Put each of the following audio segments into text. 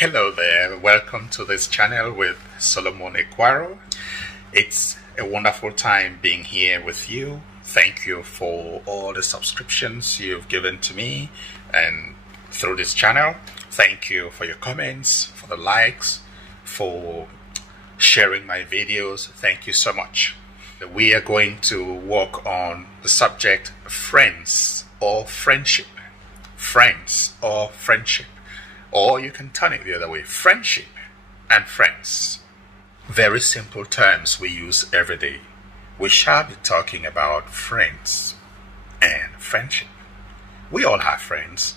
Hello there, welcome to this channel with Solomon Equaro. It's a wonderful time being here with you. Thank you for all the subscriptions you've given to me and through this channel. Thank you for your comments, for the likes, for sharing my videos. Thank you so much. We are going to work on the subject friends or friendship. Friends or friendship. Or you can turn it the other way, friendship and friends. Very simple terms we use every day. We shall be talking about friends and friendship. We all have friends.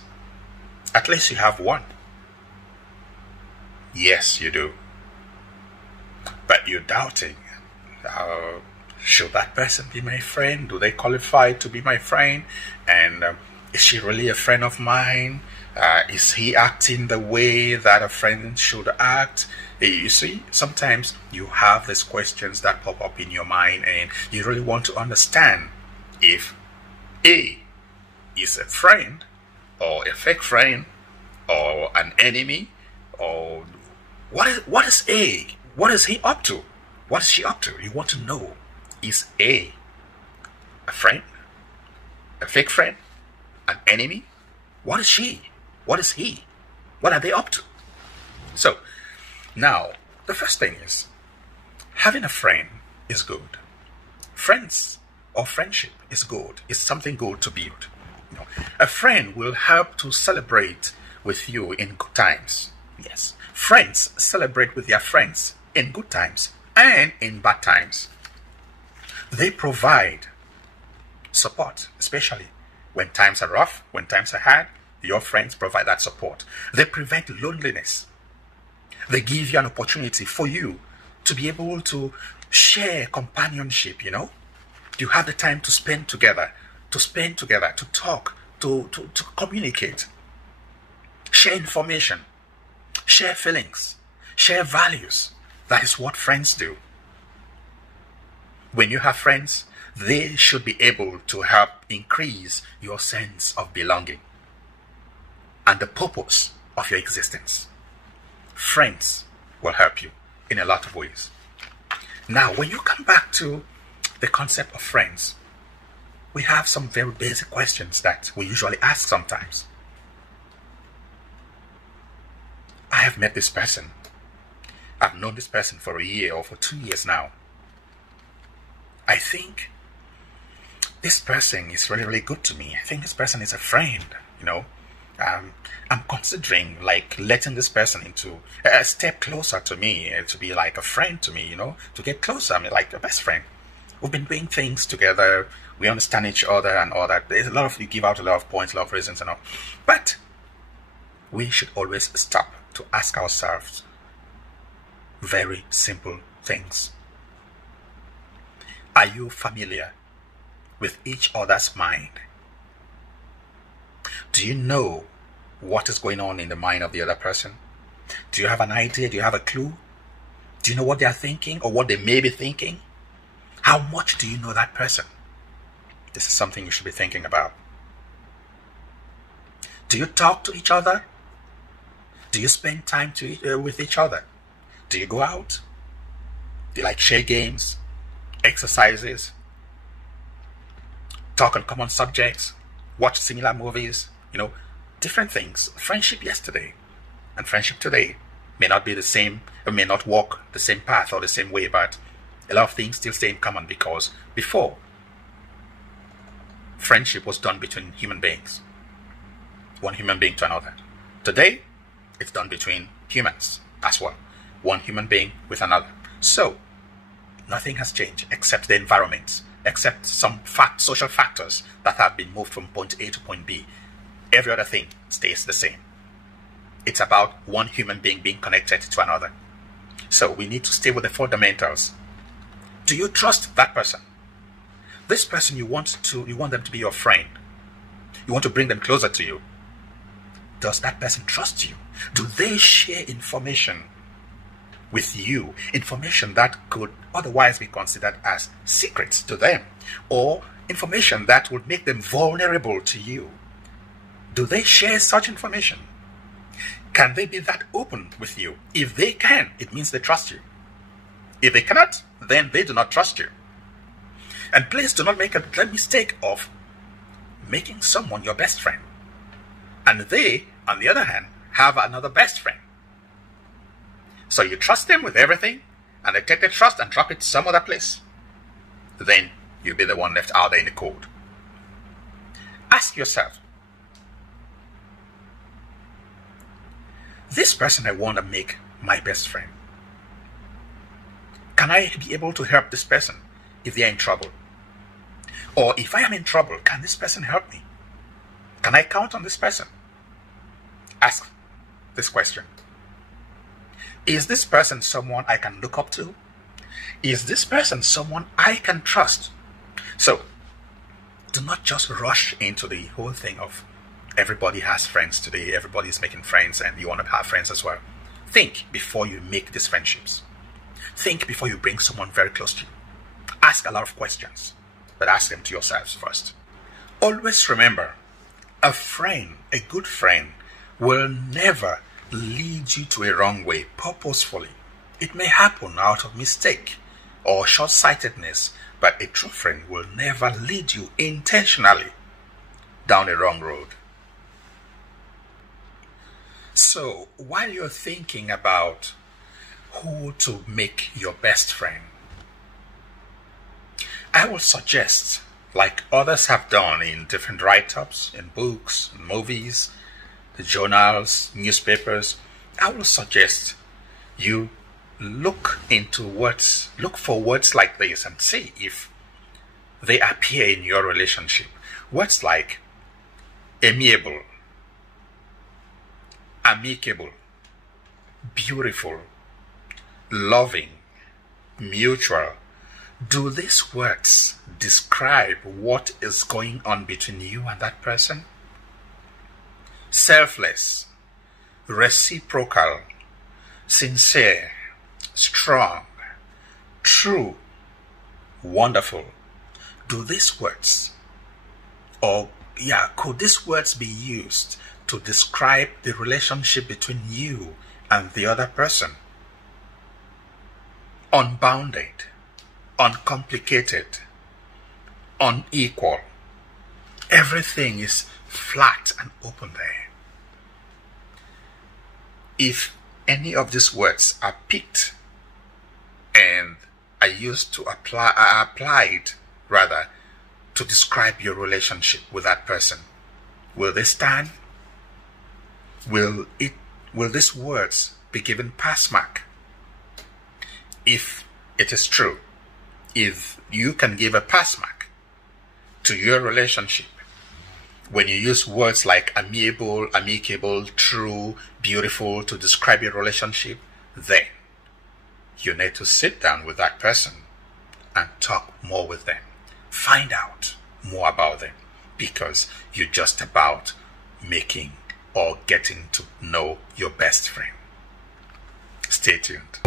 At least you have one. Yes, you do. But you're doubting. Should that person be my friend? Do they qualify to be my friend? And is she really a friend of mine? Is he acting the way that a friend should act? You see, sometimes you have these questions that pop up in your mind and you really want to understand if A is a friend or a fake friend or an enemy, or what is A? What is he up to? What is she up to? You want to know, is A friend? A fake friend? An enemy? What is she? What is he? What are they up to? So, now, the first thing is, having a friend is good. Friends or friendship is good. It's something good to build. A friend will help to celebrate with you in good times. Yes, friends celebrate with their friends in good times and in bad times. They provide support, especially when times are rough, when times are hard. Your friends provide that support. They prevent loneliness. They give you an opportunity for you to be able to share companionship, You have the time to spend together, to talk, to communicate, share information, share feelings, share values. That is what friends do. When you have friends, they should be able to help increase your sense of belonging and the purpose of your existence. Friends will help you in a lot of ways. Now, when you come back to the concept of friends, we have some very basic questions that we usually ask sometimes. I have met this person. I've known this person for a year or for 2 years now. I think this person is really, really good to me. I think this person is a friend, I'm considering letting this person into a step closer to me, to be like a friend to me, to get closer. I mean, like a best friend. We've been doing things together. We understand each other and all that. There's you give out a lot of points, a lot of reasons and all. But we should always stop to ask ourselves very simple things. Are you familiar with each other's mind? Do you know what is going on in the mind of the other person? Do you have an idea? Do you have a clue? Do you know what they are thinking or what they may be thinking? How much do you know that person? This is something you should be thinking about. Do you talk to each other? Do you spend time with each other? Do you go out? Do you share games, exercises, talk on common subjects, watch similar movies, different things. Friendship yesterday and friendship today may not be the same, or may not walk the same path or the same way, but a lot of things still stay in common because before, friendship was done between human beings, one human being to another. Today, it's done between humans as well, one human being with another. So, nothing has changed except the environment, except some social factors that have been moved from point A to point B. Every other thing stays the same. It's about one human being being connected to another. So we need to stay with the fundamentals. Do you trust that person? This person you want them to be your friend. You want to bring them closer to you. Does that person trust you? Do they share information with you, information that could otherwise be considered as secrets to them, or information that would make them vulnerable to you? Do they share such information? Can they be that open with you? If they can, it means they trust you. If they cannot, then they do not trust you. And please do not make a mistake of making someone your best friend, and they, on the other hand, have another best friend. So you trust them with everything, and they take the trust and drop it some other place. Then you'll be the one left out there in the cold. Ask yourself, this person I want to make my best friend, can I be able to help this person if they are in trouble? Or if I am in trouble, can this person help me? Can I count on this person? Ask this question. Is this person someone I can look up to? Is this person someone I can trust? So, do not just rush into the whole thing of everybody has friends today, everybody's making friends, and you want to have friends as well. Think before you make these friendships. Think before you bring someone very close to you. Ask a lot of questions, but ask them to yourselves first. Always remember, a friend, a good friend, will never lead you to a wrong way purposefully. It may happen out of mistake or short-sightedness, but a true friend will never lead you intentionally down a wrong road. So, while you're thinking about who to make your best friend, I will suggest, like others have done in different write-ups, in books, in movies, the journals, newspapers, I will suggest you look for words like this and see if they appear in your relationship. Words like amiable, amicable, beautiful, loving, mutual. Do these words describe what is going on between you and that person? Selfless, reciprocal, sincere, strong, true, wonderful. Do these words, could these words be used to describe the relationship between you and the other person? Unbounded, uncomplicated, unequal. Everything is flat and open there. If any of these words are picked and are used to applied to describe your relationship with that person, will they stand? Will these words be given pass mark? If it is true, if you can give a pass mark to your relationship when you use words like amiable, amicable, true, beautiful to describe your relationship, then you need to sit down with that person and talk more with them. Find out more about them, because you're just about making or getting to know your best friend. Stay tuned.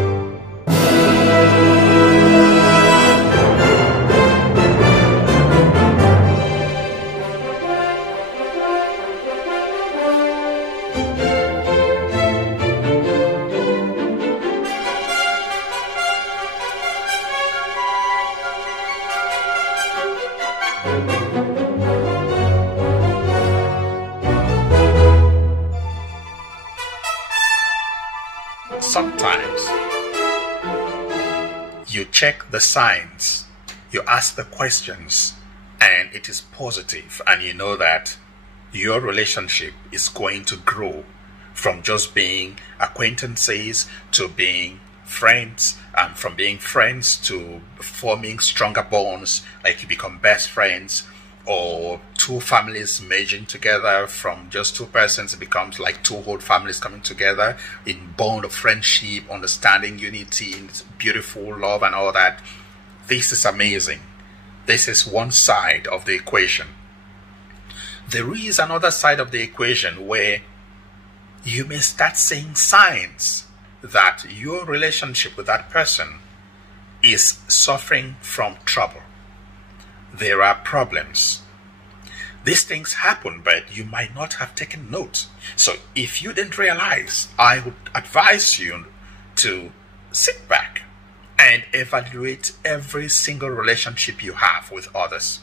Sometimes you check the signs, you ask the questions, and it is positive, and you know that your relationship is going to grow from just being acquaintances to being friends, and from being friends to forming stronger bonds, like you become best friends, or two families merging together. From just two persons, it becomes like two whole families coming together in bond of friendship, understanding, unity, beautiful love and all that. This is amazing. This is one side of the equation. There is another side of the equation where you may start seeing signs that your relationship with that person is suffering from trouble. There are problems. These things happen, but you might not have taken note. So if you didn't realize, I would advise you to sit back and evaluate every single relationship you have with others.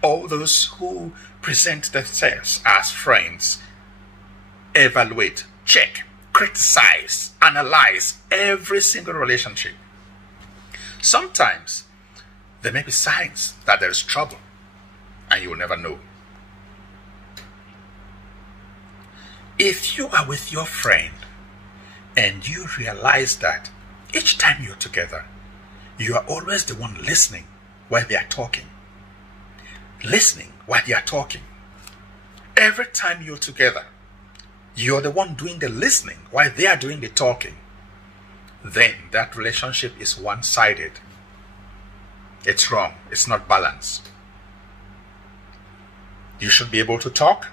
All those who present themselves as friends, evaluate, check, criticize, analyze every single relationship. Sometimes there may be signs that there is trouble, and you will never know. If you are with your friend and you realize that each time you're together, you are always the one listening while they are talking. Listening while they are talking. Every time you're together, you're the one doing the listening while they are doing the talking. Then that relationship is one-sided. It's wrong. It's not balanced. You should be able to talk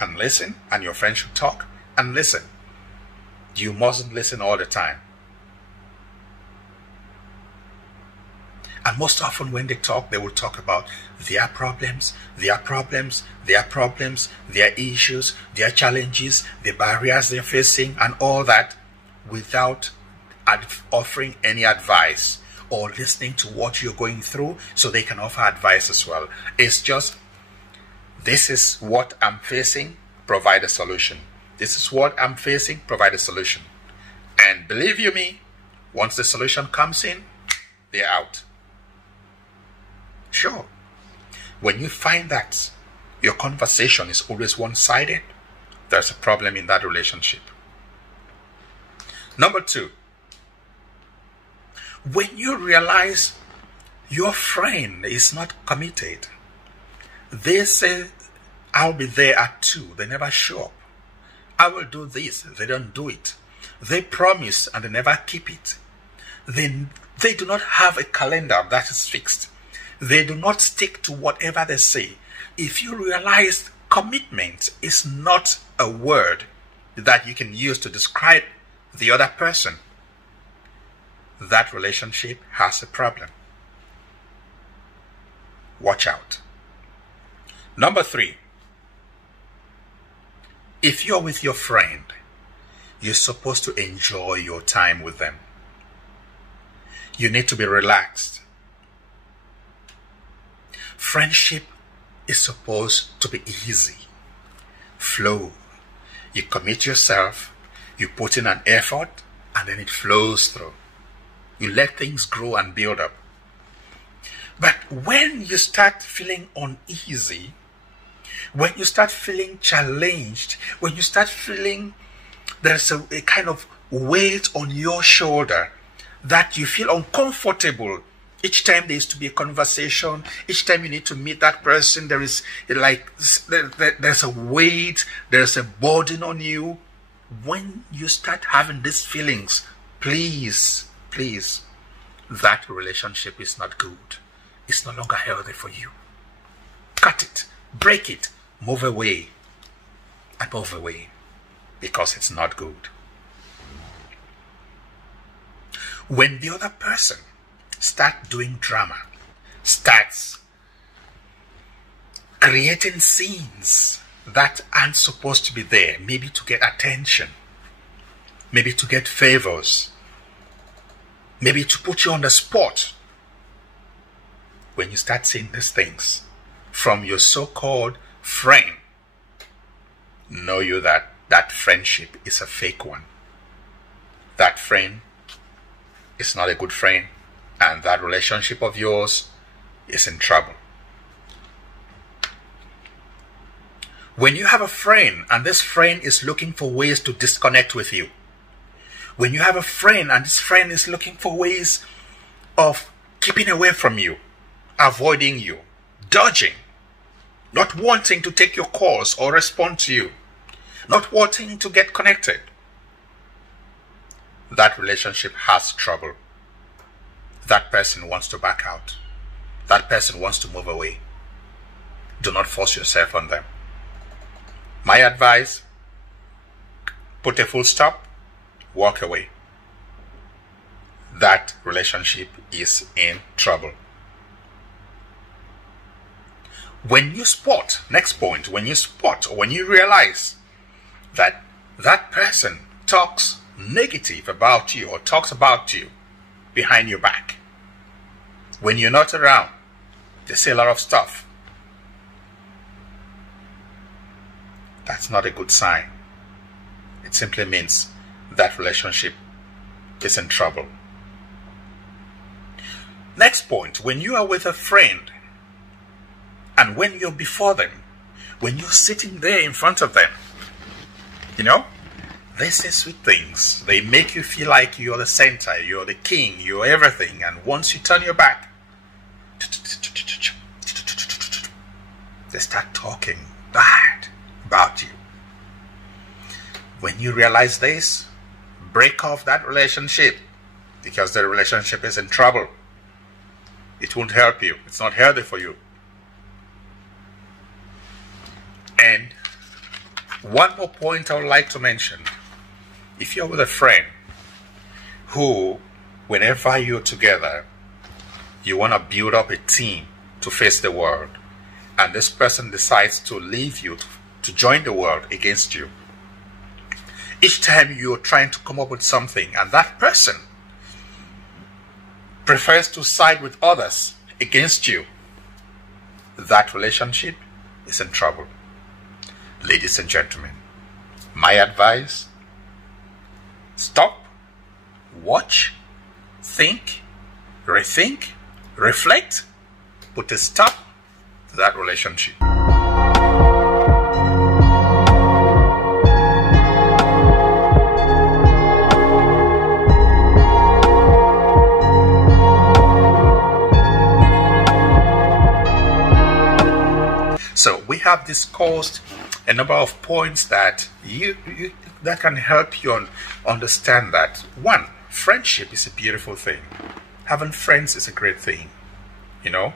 and listen, and your friend should talk and listen. You mustn't listen all the time. And most often when they talk, they will talk about their problems, their issues, their challenges, the barriers they're facing, and all that, without offering any advice or listening to what you're going through so they can offer advice as well. It's just, this is what I'm facing, provide a solution. This is what I'm facing, provide a solution. And believe you me, once the solution comes in, they're out. Sure. When you find that your conversation is always one-sided, there's a problem in that relationship. Number 2, when you realize your friend is not committed, they say, I'll be there at 2, they never show up. I will do this, they don't do it. They promise and they never keep it. They do not have a calendar that is fixed. They do not stick to whatever they say. If you realize commitment is not a word that you can use to describe the other person, that relationship has a problem. Watch out. Number 3, if you're with your friend, you're supposed to enjoy your time with them. You need to be relaxed. Friendship is supposed to be easy, flow. You commit yourself, you put in an effort, and then it flows through. You let things grow and build up. But when you start feeling uneasy, when you start feeling challenged, when you start feeling there's a kind of weight on your shoulder, that you feel uncomfortable each time there is to be a conversation, each time you need to meet that person, there is like there's a weight, there's a burden on you. When you start having these feelings, please, that relationship is not good. It's no longer healthy for you. Cut it, break it, move away, and move away, because it's not good. When the other person starts doing drama, starts creating scenes that aren't supposed to be there, maybe to get attention, maybe to get favors, maybe to put you on the spot. When you start seeing these things from your so-called friend, know you that that friendship is a fake one. That friend is not a good friend, and that relationship of yours is in trouble. When you have a friend and this friend is looking for ways to disconnect with you, when you have a friend and this friend is looking for ways of keeping away from you, avoiding you, dodging, not wanting to take your calls or respond to you, not wanting to get connected, that relationship has trouble. That person wants to back out. That person wants to move away. Do not force yourself on them. My advice, put a full stop, walk away. That relationship is in trouble. When you spot, next point, when you spot or when you realize that that person talks negative about you or talks about you behind your back, when you're not around, they say a lot of stuff. That's not a good sign. It simply means that relationship is in trouble. Next point, when you are with a friend and when you're before them, when you're sitting there in front of them, you know, they say sweet things. They make you feel like you're the center, you're the king, you're everything. And once you turn your back, they start talking bad about you. When you realize this, break off that relationship because the relationship is in trouble. It won't help you. It's not healthy for you. And one more point I would like to mention. If you're with a friend who, whenever you're together, you want to build up a team to face the world, and this person decides to leave you to join the world against you, each time you're trying to come up with something and that person prefers to side with others against you, that relationship is in trouble. Ladies and gentlemen, my advice: stop, watch, think, rethink, reflect, put a stop to that relationship. So we have discussed a number of points that that can help you understand that, one, friendship is a beautiful thing. Having friends is a great thing. You know,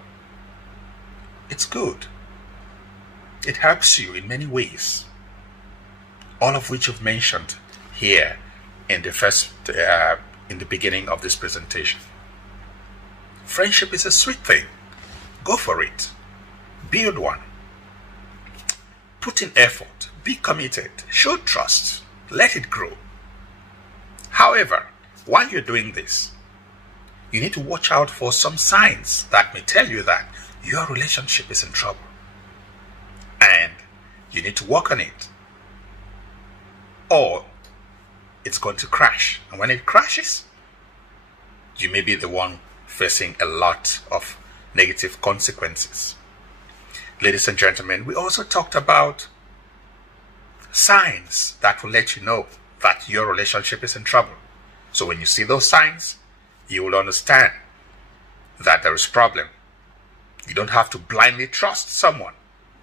it's good. It helps you in many ways, all of which you've mentioned here in the beginning of this presentation. Friendship is a sweet thing. Go for it. Build one. Put in effort, be committed, show trust, let it grow. However, while you're doing this, you need to watch out for some signs that may tell you that your relationship is in trouble. And you need to work on it, or it's going to crash. And when it crashes, you may be the one facing a lot of negative consequences. Ladies and gentlemen, we also talked about signs that will let you know that your relationship is in trouble. So when you see those signs, you will understand that there is a problem. You don't have to blindly trust someone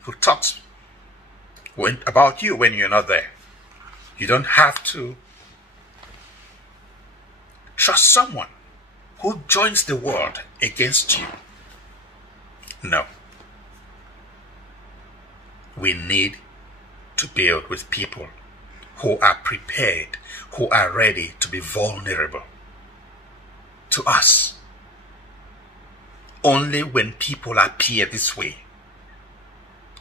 who talks about you when you're not there. You don't have to trust someone who joins the world against you. No. We need to build with people who are prepared, who are ready to be vulnerable to us. Only when people appear this way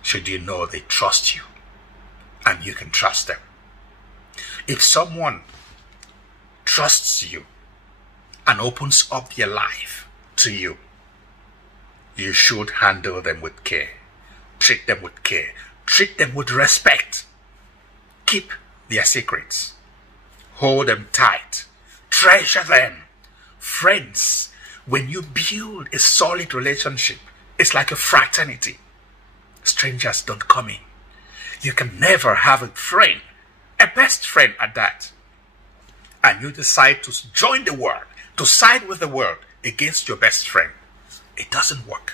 should you know they trust you and you can trust them. If someone trusts you and opens up their life to you, you should handle them with care. Treat them with care. Treat them with respect. Keep their secrets. Hold them tight. Treasure them. Friends, when you build a solid relationship, it's like a fraternity. Strangers don't come in. You can never have a friend, a best friend at that, and you decide to join the world, to side with the world against your best friend. It doesn't work.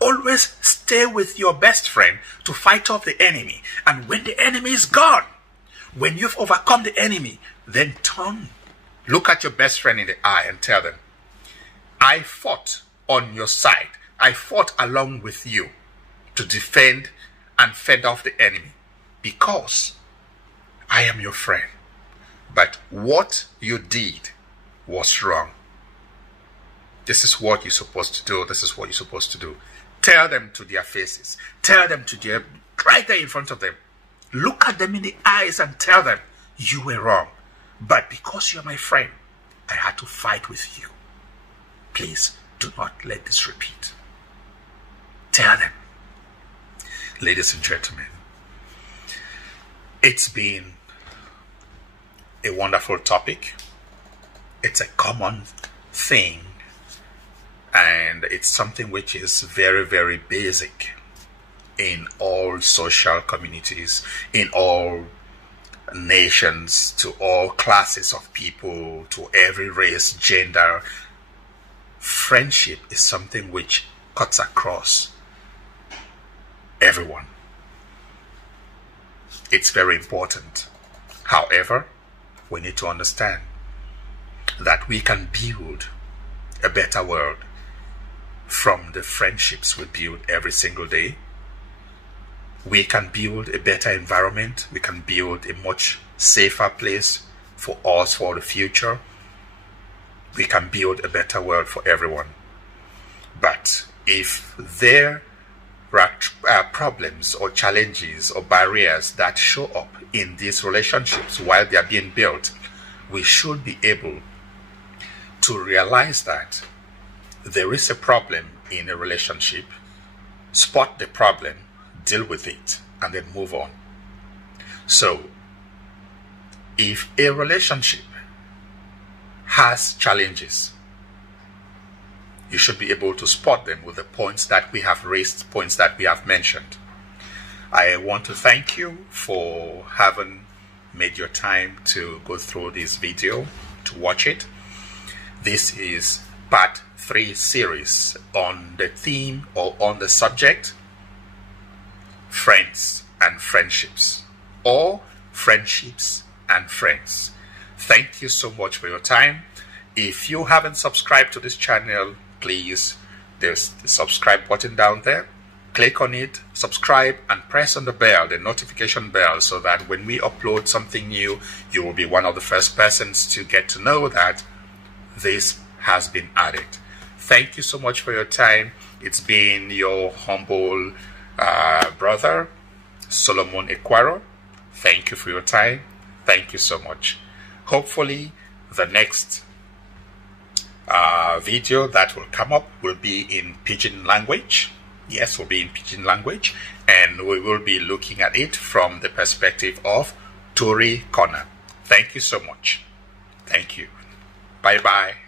Always stay with your best friend to fight off the enemy. And when the enemy is gone, when you've overcome the enemy, then turn. Look at your best friend in the eye and tell them, I fought on your side. I fought along with you to defend and fend off the enemy because I am your friend. But what you did was wrong. This is what you're supposed to do. This is what you're supposed to do. Tell them to their faces. Tell them to their, right there in front of them. Look at them in the eyes and tell them, you were wrong. But because you're my friend, I had to fight with you. Please do not let this repeat. Tell them. Ladies and gentlemen, it's been a wonderful topic. It's a common thing, and it's something which is very, very basic in all social communities, in all nations, to all classes of people, to every race, gender. Friendship is something which cuts across everyone. It's very important. However, we need to understand that we can build a better world from the friendships we build every single day. We can build a better environment. We can build a much safer place for us for the future. We can build a better world for everyone. But if there are problems or challenges or barriers that show up in these relationships while they are being built, we should be able to realize that there is a problem in a relationship, spot the problem, deal with it, and then move on. So, if a relationship has challenges, you should be able to spot them with the points that we have raised, points that we have mentioned. I want to thank you for having made your time to go through this video, to watch it. This is part 3 series on the theme or on the subject, friends and friendships, or friendships and friends. Thank you so much for your time. If you haven't subscribed to this channel, please, there's the subscribe button down there. Click on it, subscribe, and press on the bell, the notification bell, so that when we upload something new, you will be one of the first persons to get to know that this has been added. Thank you so much for your time. It's been your humble brother, Solomon Ekwaro. Thank you for your time. Thank you so much. Hopefully, the next video that will come up will be in Pidgin language. Yes, will be in Pidgin language, and we will be looking at it from the perspective of TORI CONA. Thank you so much. Thank you. Bye-bye.